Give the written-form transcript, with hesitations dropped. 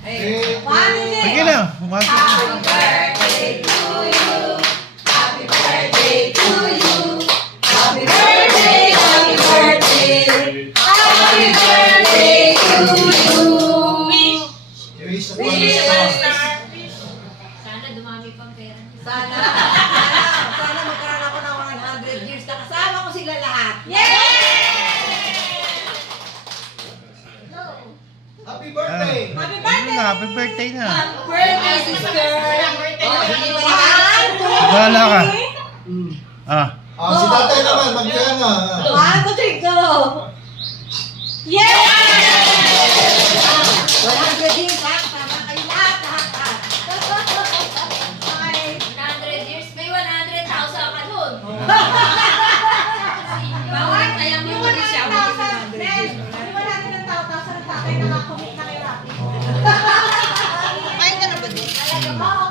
Sige na. Happy birthday to you. Happy birthday to you. Happy birthday, happy birthday. Happy birthday to you. Wish. Sana dumami pang pera. Sana magkaroon ako ng 100 years na kasama ko sila lahat. Happy birthday! Happy birthday na. Birthday, sister. Bahala ka. Ah. Si tatay naman, magkaya na. 1, 2, 3, go! Yay! 100 years ha, kasama kayo lahat. 100 years, may 100,000 ka dun. Bawat, ayaw mo yung siya. Iwan natin ng tao, tapos ang tatay nakakumit na kay Rafi. Kumain ka na ba din? Oo,